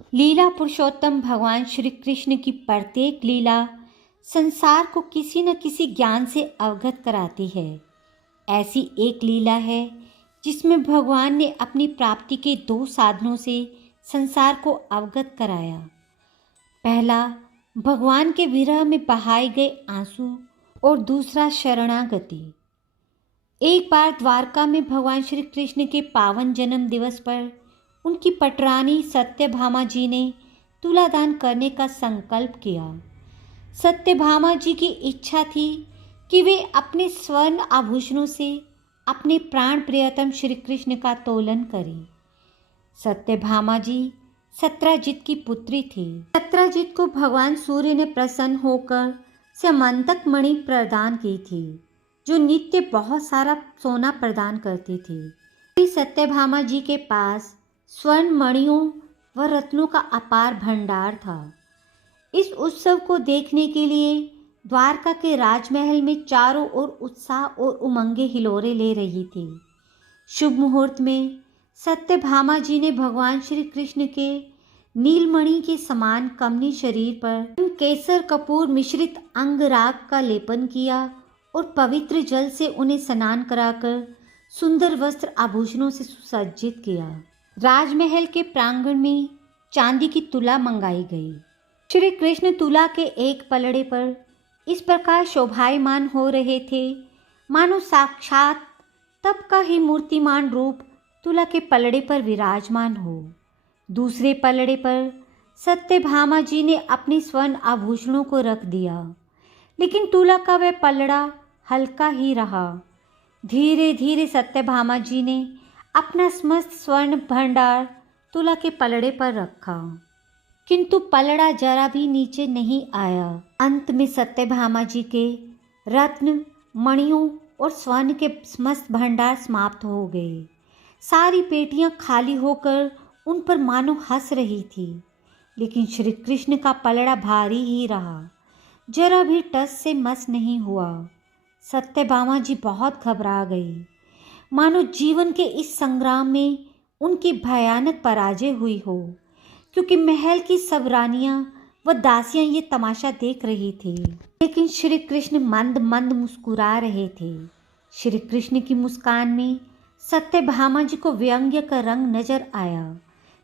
लीला पुरुषोत्तम भगवान श्री कृष्ण की प्रत्येक लीला संसार को किसी न किसी ज्ञान से अवगत कराती है। ऐसी एक लीला है जिसमें भगवान ने अपनी प्राप्ति के दो साधनों से संसार को अवगत कराया। पहला, भगवान के विरह में बहाए गए आंसू, और दूसरा शरणागति। एक बार द्वारका में भगवान श्री कृष्ण के पावन जन्म दिवस पर उनकी पटरानी सत्यभामा जी ने तुलादान करने का संकल्प किया। सत्यभामा जी की इच्छा थी कि वे अपने स्वर्ण आभूषणों से अपने प्राण प्रियतम श्री कृष्ण का तोलन करें। सत्यभामा जी सत्राजित की पुत्री थी। सत्राजित को भगवान सूर्य ने प्रसन्न होकर समंतक मणि प्रदान की थी, जो नित्य बहुत सारा सोना प्रदान करती थी। सत्यभामा जी के पास स्वर्ण मणियों व रत्नों का अपार भंडार था। इस उत्सव को देखने के लिए द्वारका के राजमहल में चारों ओर उत्साह और उमंगे हिलोरे ले रही थी। शुभ मुहूर्त में सत्यभामा जी ने भगवान श्री कृष्ण के नीलमणि के समान कमनी शरीर पर केसर कपूर मिश्रित अंगराग का लेपन किया और पवित्र जल से उन्हें स्नान कराकर सुंदर वस्त्र आभूषणों से सुसज्जित किया। राजमहल के प्रांगण में चांदी की तुला मंगाई गई। श्री कृष्ण तुला के एक पलड़े पर इस प्रकार शोभायमान हो रहे थे मानो साक्षात तब का ही मूर्तिमान रूप तुला के पलड़े पर विराजमान हो। दूसरे पलड़े पर सत्यभामा जी ने अपने स्वर्ण आभूषणों को रख दिया, लेकिन तुला का वह पलड़ा हल्का ही रहा। धीरे धीरे सत्यभामा जी ने अपना समस्त स्वर्ण भंडार तुला के पलड़े पर रखा, किंतु पलड़ा जरा भी नीचे नहीं आया। अंत में सत्यभामा जी के रत्न, मणियों और स्वर्ण के समस्त भंडार समाप्त हो गए। सारी पेटियां खाली होकर उन पर मानो हंस रही थी, लेकिन श्री कृष्ण का पलड़ा भारी ही रहा, जरा भी टस से मस नहीं हुआ। सत्यभामा जी बहुत घबरा गई, मानो जीवन के इस संग्राम में उनकी भयानक पराजय हुई हो, क्योंकि महल की सब रानियां व दासियां ये तमाशा देख रही थी। लेकिन श्री कृष्ण मंद मंद मुस्कुरा रहे थे। श्री कृष्ण की मुस्कान में सत्यभामा जी को व्यंग्य का रंग नजर आया।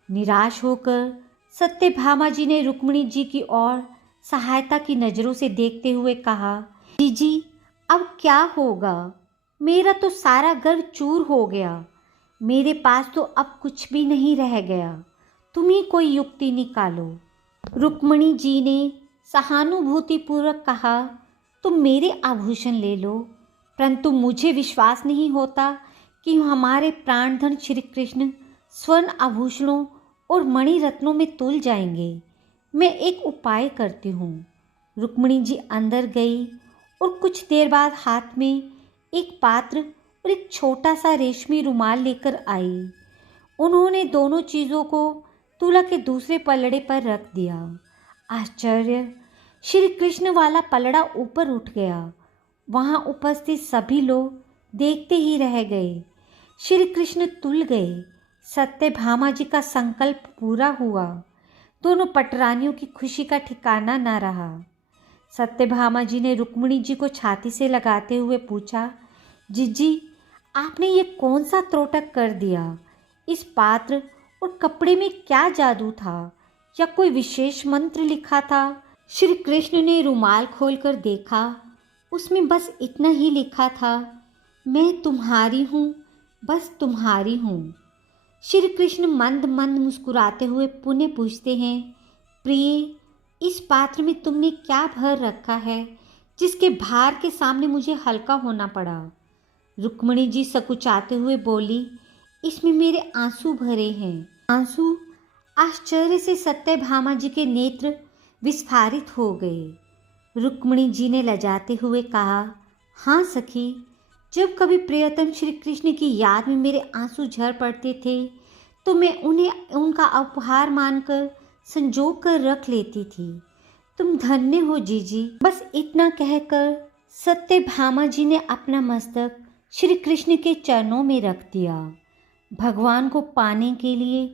निराश होकर सत्यभामा जी ने रुक्मिणी जी की ओर सहायता की नज़रों से देखते हुए कहा, जी अब क्या होगा? मेरा तो सारा गर्व चूर हो गया। मेरे पास तो अब कुछ भी नहीं रह गया। तुम ही कोई युक्ति निकालो। रुक्मिणी जी ने सहानुभूतिपूर्वक कहा, तुम मेरे आभूषण ले लो, परंतु मुझे विश्वास नहीं होता कि हमारे प्राणधन श्री कृष्ण स्वर्ण आभूषणों और मणि रत्नों में तुल जाएंगे। मैं एक उपाय करती हूँ। रुक्मिणी जी अंदर गई और कुछ देर बाद हाथ में एक पात्र और एक छोटा सा रेशमी रुमाल लेकर आई। उन्होंने दोनों चीज़ों को तुला के दूसरे पलड़े पर रख दिया। आश्चर्य! श्री कृष्ण वाला पलड़ा ऊपर उठ गया। वहाँ उपस्थित सभी लोग देखते ही रह गए। श्री कृष्ण तुल गए। सत्यभामा जी का संकल्प पूरा हुआ। दोनों पटरानियों की खुशी का ठिकाना न रहा। सत्यभामा जी ने रुक्मिणी जी को छाती से लगाते हुए पूछा, जीजी आपने ये कौन सा त्रोटक कर दिया? इस पात्र और कपड़े में क्या जादू था, या कोई विशेष मंत्र लिखा था? श्री कृष्ण ने रुमाल खोलकर देखा। उसमें बस इतना ही लिखा था, मैं तुम्हारी हूँ, बस तुम्हारी हूँ। श्री कृष्ण मंद मंद मुस्कुराते हुए पुनः पूछते हैं, प्रिय इस पात्र में तुमने क्या भर रखा है जिसके भार के सामने मुझे हल्का होना पड़ा? रुक्मिणी जी सकुचाते हुए बोली, इसमें मेरे आंसू भरे हैं। आंसू? आश्चर्य से सत्यभामा जी के नेत्र विस्फारित हो गए। रुक्मिणी जी ने लजाते हुए कहा, हाँ सखी, जब कभी प्रियतम श्री कृष्ण की याद में मेरे आंसू झर पड़ते थे तो मैं उन्हें उनका उपहार मानकर संजो कर रख लेती थी। तुम धन्य हो जीजी। बस इतना कहकर सत्यभामा जी ने अपना मस्तक श्री कृष्ण के चरणों में रख दिया। भगवान को पाने के लिए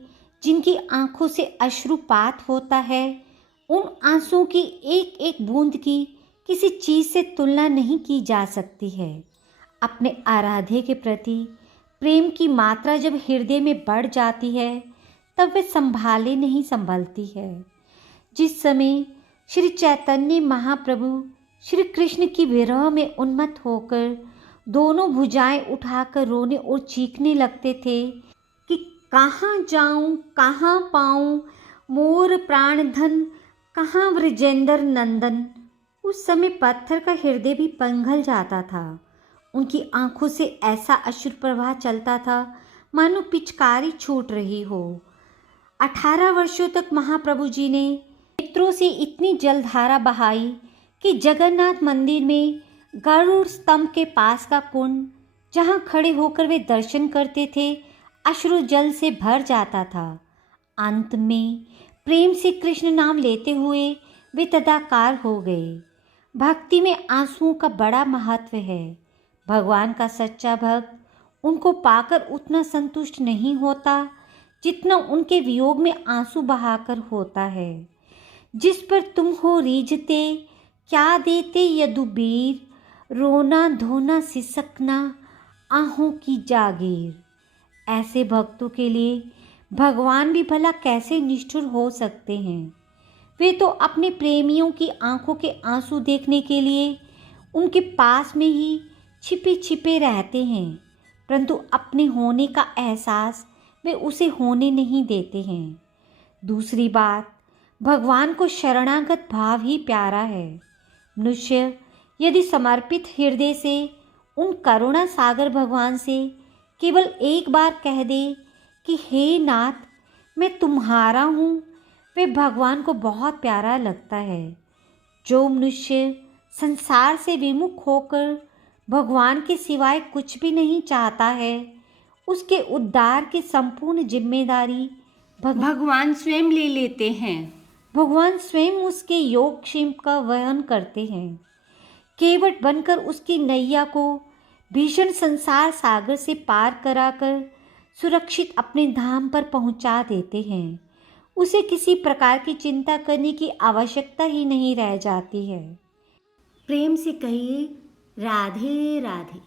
जिनकी आंखों से अश्रुपात होता है, उन आंसुओं की एक एक बूंद की किसी चीज़ से तुलना नहीं की जा सकती है। अपने आराध्य के प्रति प्रेम की मात्रा जब हृदय में बढ़ जाती है, तब वे संभाले नहीं संभलती है। जिस समय श्री चैतन्य महाप्रभु श्री कृष्ण की विरह में उन्मत्त होकर दोनों भुजाएं उठाकर रोने और चीखने लगते थे कि कहाँ जाऊं, कहाँ पाऊं मोर प्राणधन, कहाँ ब्रजेंद्र नंदन, उस समय पत्थर का हृदय भी पिघल जाता था। उनकी आंखों से ऐसा अश्रु प्रवाह चलता था मानो पिचकारी छूट रही हो। 18 वर्षों तक महाप्रभु जी ने नेत्रों से इतनी जलधारा बहाई कि जगन्नाथ मंदिर में गरुड़ स्तंभ के पास का कुंड, जहाँ खड़े होकर वे दर्शन करते थे, अश्रु जल से भर जाता था। अंत में प्रेम से कृष्ण नाम लेते हुए वे तदाकार हो गए। भक्ति में आंसुओं का बड़ा महत्व है। भगवान का सच्चा भक्त उनको पाकर उतना संतुष्ट नहीं होता जितना उनके वियोग में आंसू बहाकर होता है। जिस पर तुम हो रीझते, क्या देते यदुबीर, रोना धोना सिसकना आहों की जागीर। ऐसे भक्तों के लिए भगवान भी भला कैसे निष्ठुर हो सकते हैं। वे तो अपने प्रेमियों की आंखों के आंसू देखने के लिए उनके पास में ही छिपे छिपे रहते हैं, परंतु अपने होने का एहसास वे उसे होने नहीं देते हैं। दूसरी बात, भगवान को शरणागत भाव ही प्यारा है। मनुष्य यदि समर्पित हृदय से उन करुणा सागर भगवान से केवल एक बार कह दे कि हे नाथ, मैं तुम्हारा हूँ, वे भगवान को बहुत प्यारा लगता है। जो मनुष्य संसार से विमुख होकर भगवान के सिवाय कुछ भी नहीं चाहता है, उसके उद्धार की संपूर्ण जिम्मेदारी भगवान स्वयं ले लेते हैं। भगवान स्वयं उसके योगक्षेम का वहन करते हैं। केवट बनकर उसकी नैया को भीषण संसार सागर से पार कराकर सुरक्षित अपने धाम पर पहुंचा देते हैं। उसे किसी प्रकार की चिंता करने की आवश्यकता ही नहीं रह जाती है। प्रेम से कहिए राधे राधे।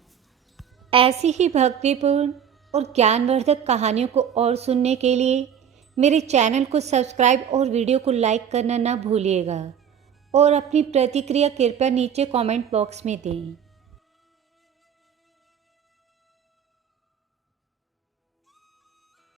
ऐसी ही भक्तिपूर्ण और ज्ञानवर्धक कहानियों को और सुनने के लिए मेरे चैनल को सब्सक्राइब और वीडियो को लाइक करना ना भूलिएगा और अपनी प्रतिक्रिया कृपया नीचे कमेंट बॉक्स में दें।